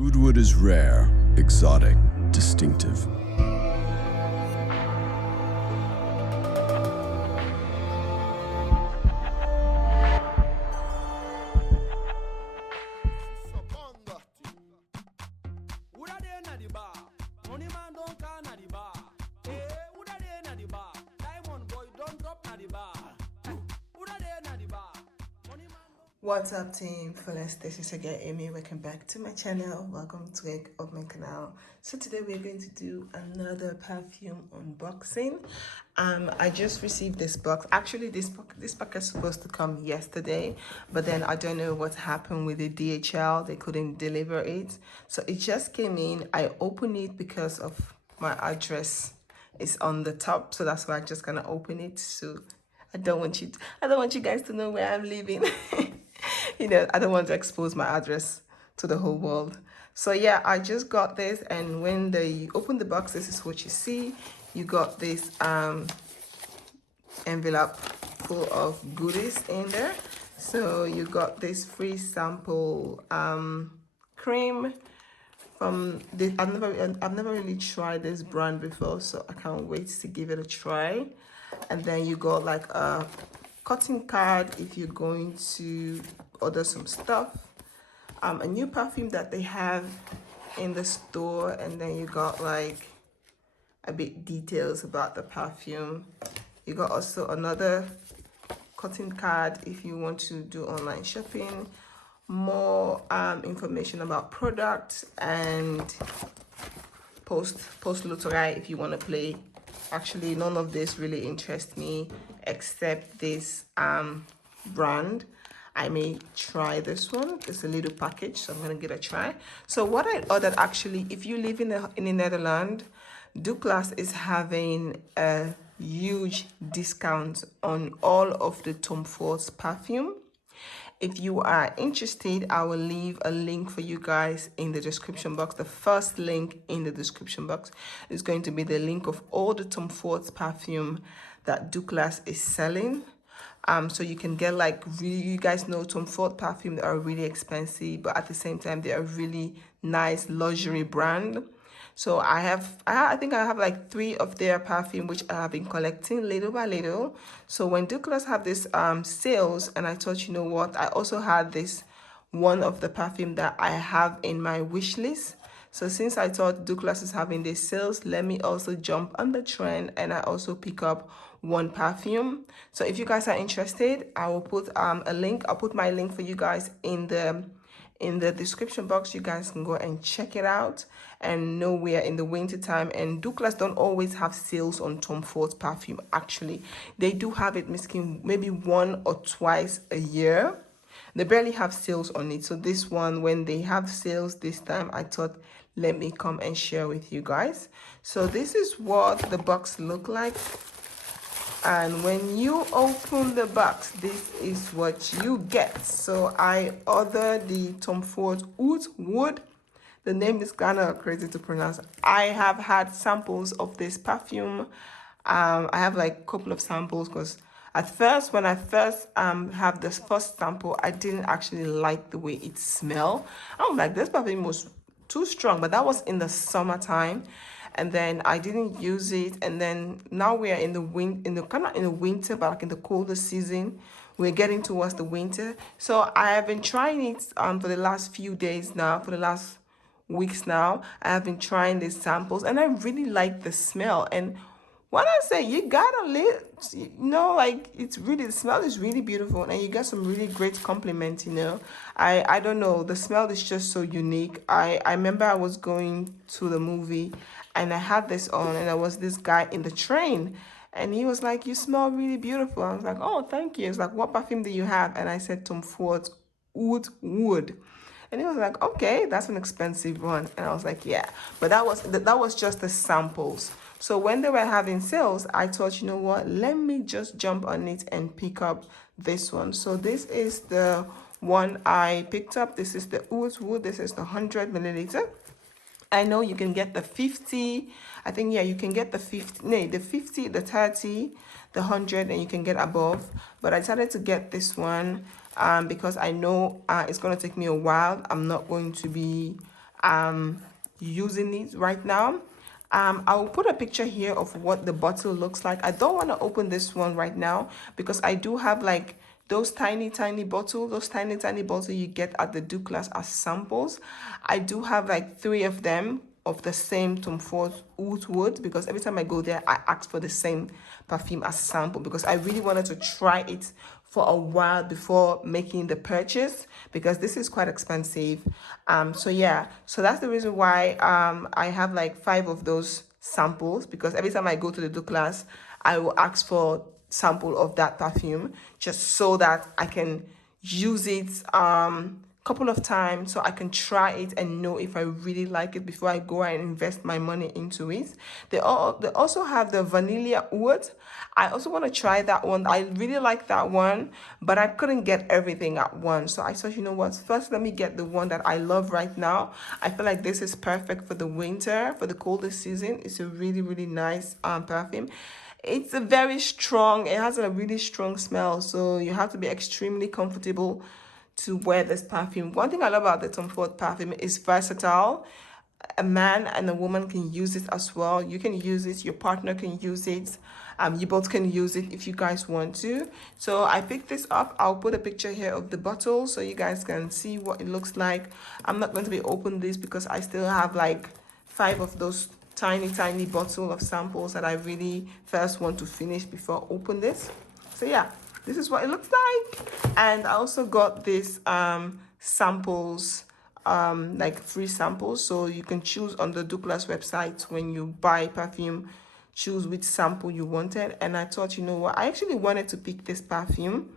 Oud wood is rare, exotic, distinctive. What's up, Team Fullest? This is again Amy. Welcome back to my channel. Welcome to my canal. So today we're going to do another perfume unboxing. I just received this box. Actually, this pack is supposed to come yesterday, but then I don't know what happened with the DHL. They couldn't deliver it, so it just came in. I opened it because of my address is on the top, so that's why I just gonna open it. So I don't want you guys to know where I'm living. You know, I don't want to expose my address to the whole world. So yeah, I just got this, and when they open the box, this is what you see. You got this envelope full of goodies in there. So you got this free sample cream from this. I've never really tried this brand before, so I can't wait to give it a try. And then you got like a cutting card if you're going to order some stuff, a new perfume that they have in the store, and then you got like a bit details about the perfume. You got also another cutting card if you want to do online shopping, more information about products, and post lottery if you want to play. Actually, none of this really interests me except this brand. I may try this one. It's a little package, so I'm gonna give it a try. So what I ordered, actually, if you live in the Netherlands, Douglas is having a huge discount on all of the Tom Ford's perfume. If you are interested, I will leave a link for you guys in the description box. The first link in the description box is going to be the link of all the Tom Ford's perfume that Douglas is selling. So you can get like you guys know Tom Ford perfume, they are really expensive, but at the same time they are really nice luxury brand. So I think I have like 3 of their perfume which I have been collecting little by little. So when Douglas have this sales, and I thought, you know what, I also had this one of the perfume that I have in my wish list. So since I thought Douglas is having this sales, let me also jump on the trend and I also pick up one perfume. So if you guys are interested, I will put a link. I'll put my link for you guys in the description box. You guys can go and check it out and know we are in the winter time, and Douglas don't always have sales on Tom Ford's perfume. Actually, they do have it maybe 1 or 2 a year. They barely have sales on it. So this one, when they have sales this time, I thought let me come and share with you guys. So this is what the box look like, and when you open the box, this is what you get. So I ordered the Tom Ford Oud Wood. The name is kind of crazy to pronounce. I have had samples of this perfume. I have like a couple of samples because at first, when I first have this first sample, I didn't actually like the way it smelled. I'm like, this perfume was too strong, but that was in the summertime. And then I didn't use it, and then now we are in the winter, but like in the colder season. We're getting towards the winter, so I have been trying it for the last few days now, for the last weeks now. I have been trying these samples, and I really like the smell. And when I say you gotta live, you know, like it's really, the smell is really beautiful, and you get some really great compliments, you know. I don't know, the smell is just so unique. I remember I was going to the movie and I had this on, and there was this guy in the train, and he was like, you smell really beautiful. I was like, oh, thank you. It's like, what perfume do you have? And I said, Tom Ford Oud Wood. And he was like, okay, that's an expensive one. And I was like, yeah. But that was just the samples. So when they were having sales, I thought, you know what, let me just jump on it and pick up this one. So this is the one I picked up. This is the Oud Wood. This is the 100 milliliter. I know you can get the 50. I think, yeah, you can get the 50, no, the 50, the 30, the 100, and you can get above. But I decided to get this one because I know it's going to take me a while. I'm not going to be using it right now. I will put a picture here of what the bottle looks like. I don't want to open this one right now because I do have like those tiny bottles, those tiny bottles you get at the Douglas as samples. I do have like 3 of them of the same Tom Ford Oud Wood, because every time I go there I ask for the same perfume as sample, because I really wanted to try it for a while before making the purchase, because this is quite expensive. So yeah, so that's the reason why I have like 5 of those samples, because every time I go to the Douglas I will ask for sample of that perfume, just so that I can use it couple of times, so I can try it and know if I really like it before I go and invest my money into it. They also have the vanilla wood. I also want to try that one. I really like that one, but I couldn't get everything at once, so I thought, you know what, first let me get the one that I love right now. I feel like this is perfect for the winter, for the coldest season. It's a really nice perfume. It's a very strong, it has a really strong smell, so you have to be extremely comfortable to wear this perfume. One thing I love about the Tom Ford perfume is versatile. A man and a woman can use it as well. You can use it, your partner can use it. You both can use it if you guys want to. So I picked this up. I'll put a picture here of the bottle so you guys can see what it looks like. I'm not going to be opening this because I still have like 5 of those tiny bottle of samples that I really first want to finish before I open this. So yeah, this is what it looks like. And I also got this samples, like free samples, so you can choose on the Douglas website when you buy perfume, choose which sample you wanted. And I thought, you know what, I actually wanted to pick this perfume,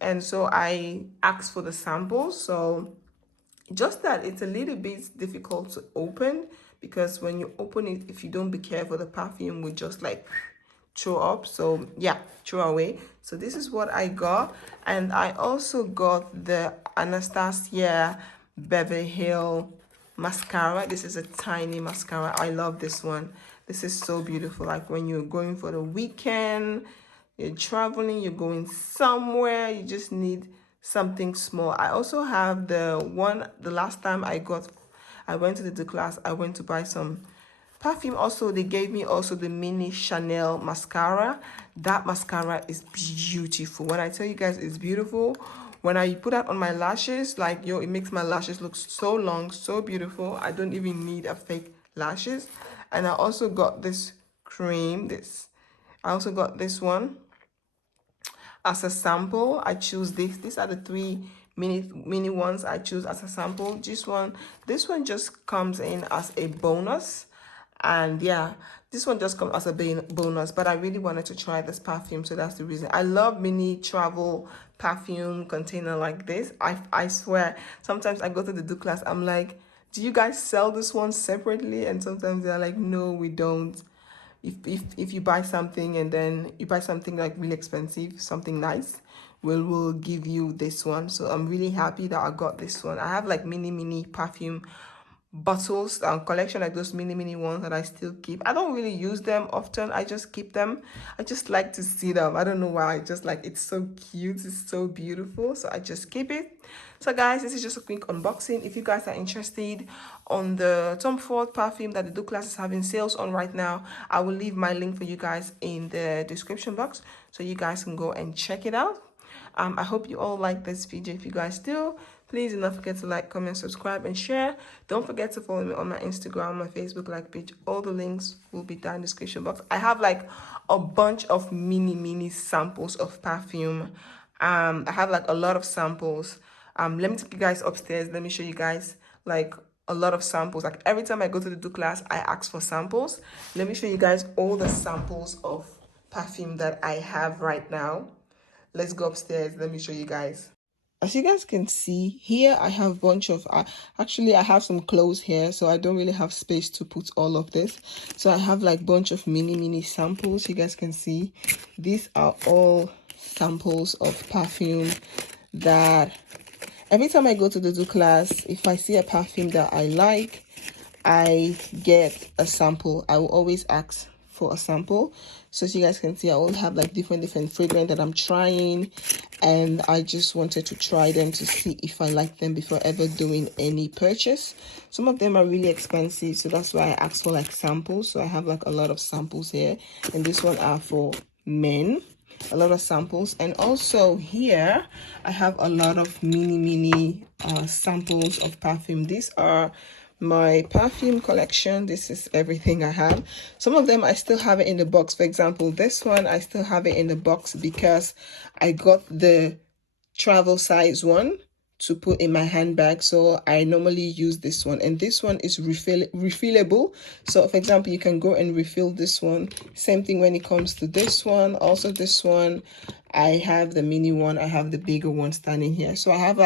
and so I asked for the samples. So just that it's a little bit difficult to open, because when you open it, if you don't be careful, the perfume will just like throw up. So yeah, throw away. So this is what I got. And I also got the Anastasia Beverly mascara. This is a tiny mascara. I love this one. This is so beautiful. Like when you're going for the weekend, you're traveling, you're going somewhere, you just need something small. I also have the last time I went to the class, I went to buy some perfume. Also, they gave me also the mini Chanel mascara. That mascara is beautiful. When I tell you guys it's beautiful, when I put that on my lashes, like, yo, it makes my lashes look so long, so beautiful. I don't even need a fake lashes. And I also got this cream. I also got this one as a sample. I choose this. These are the 3 mini ones I choose as a sample. This one just comes in as a bonus. And yeah, this one just comes as a bonus, but I really wanted to try this perfume, so that's the reason. I love mini travel perfume container like this. I swear, sometimes I go to the Douglas, I'm like, do you guys sell this one separately? And sometimes they're like, no, we don't. If you buy something and then you buy something like really expensive, something nice, we'll give you this one. So I'm really happy that I got this one. I have like mini perfume bottles collection, like those mini ones that I still keep. I don't really use them often. I just keep them. I just like to see them. I don't know why. I just like, it's so cute, it's so beautiful, so I just keep it. So guys, this is just a quick unboxing. If you guys are interested on the Tom Ford perfume that the Douglas is having sales on right now, I will leave my link for you guys in the description box so you guys can go and check it out. I hope you all like this video. If you guys do, please do not forget to like, comment, subscribe, and share. Don't forget to follow me on my Instagram, my Facebook like page. All the links will be down in the description box. I have like a bunch of mini samples of perfume. I have like a lot of samples. Let me take you guys upstairs. Let me show you guys like a lot of samples. Like every time I go to the Douglas, I ask for samples. Let me show you guys all the samples of perfume that I have right now. Let's go upstairs. Let me show you guys. As you guys can see here, I have a bunch of actually I have some clothes here, so I don't really have space to put all of this. So I have like bunch of mini samples. You guys can see these are all samples of perfume that every time I go to the Douglas, if I see a perfume that I like, I get a sample. I will always ask for a sample. So as you guys can see, I all have like different fragrance that I'm trying, and I just wanted to try them to see if I like them before ever doing any purchase. Some of them are really expensive, so that's why I asked for like samples. So I have like a lot of samples here, and this one are for men, a lot of samples. And also here I have a lot of mini samples of perfume. These are my perfume collection. This is everything I have. Some of them I still have it in the box. For example, this one I still have it in the box because I got the travel size one to put in my handbag, so I normally use this one, and this one is refillable. So for example, you can go and refill this one. Same thing when it comes to this one. Also this one, I have the mini one, I have the bigger one standing here. So I have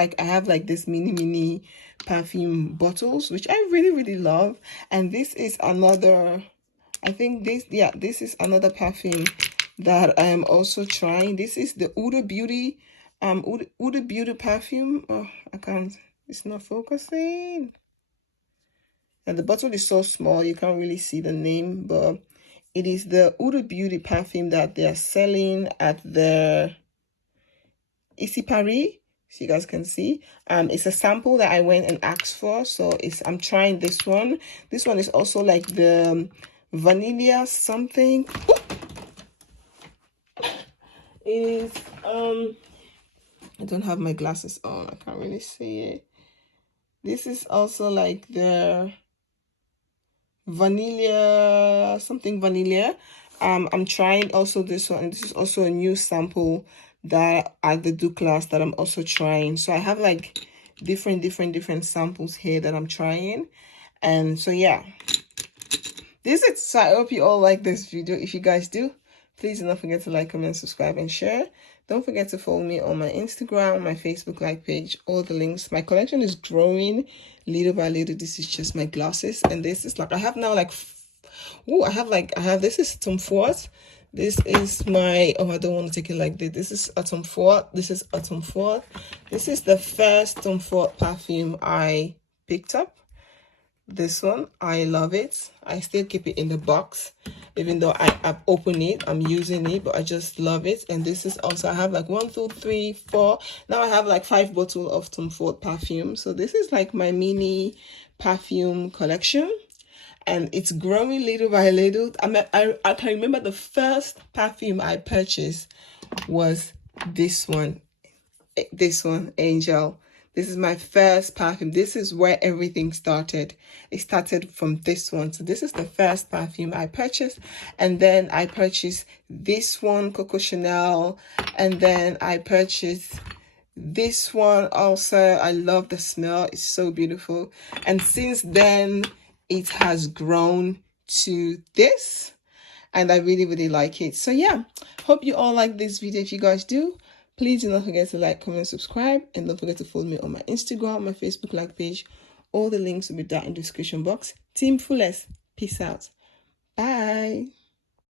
like this mini perfume bottles, which I really love. And this is another, I think this is another perfume that I am also trying. This is the Huda Beauty Huda Beauty perfume. Oh, I can't, it's not focusing. And the bottle is so small you can't really see the name, but it is the Huda Beauty perfume that they are selling at the Ici Paris. So you guys can see, it's a sample that I went and asked for. So I'm trying this one. This one is also like the vanilla something. It is I don't have my glasses on, I can't really see it. This is also like the vanilla something vanilla. I'm trying also this one. This is also a new sample that at the do class that I'm also trying. So I have like different samples here that I'm trying. And so yeah, this is, so I hope you all like this video. If you guys do, please do not forget to like, comment, subscribe, and share. Don't forget to follow me on my Instagram, my Facebook like page, all the links. My collection is growing little by little. This is just my glasses, and this is like, I have now like, this is Tom Ford. This is my, oh, I don't want to take it like this. This is a Tom Ford. This is a Tom Ford. This is the first Tom Ford perfume I picked up. This one, I love it. I still keep it in the box, even though I've opened it, I'm using it, but I just love it. And this is also, I have like 1, 2, 3, 4. Now I have like 5 bottles of Tom Ford perfume. So this is like my mini perfume collection, and it's growing little by little. I can remember the first perfume I purchased was this one, Angel. This is my first perfume. This is where everything started. It started from this one. So this is the first perfume I purchased. And then I purchased this one, Coco Chanel. And then I purchased this one also. I love the smell. It's so beautiful. And since then, it has grown to this. And I really like it. So yeah, hope you all like this video. If you guys do, please do not forget to like, comment, subscribe, and don't forget to follow me on my Instagram, my Facebook like page. All the links will be down in the description box. Team Fullest, peace out. Bye.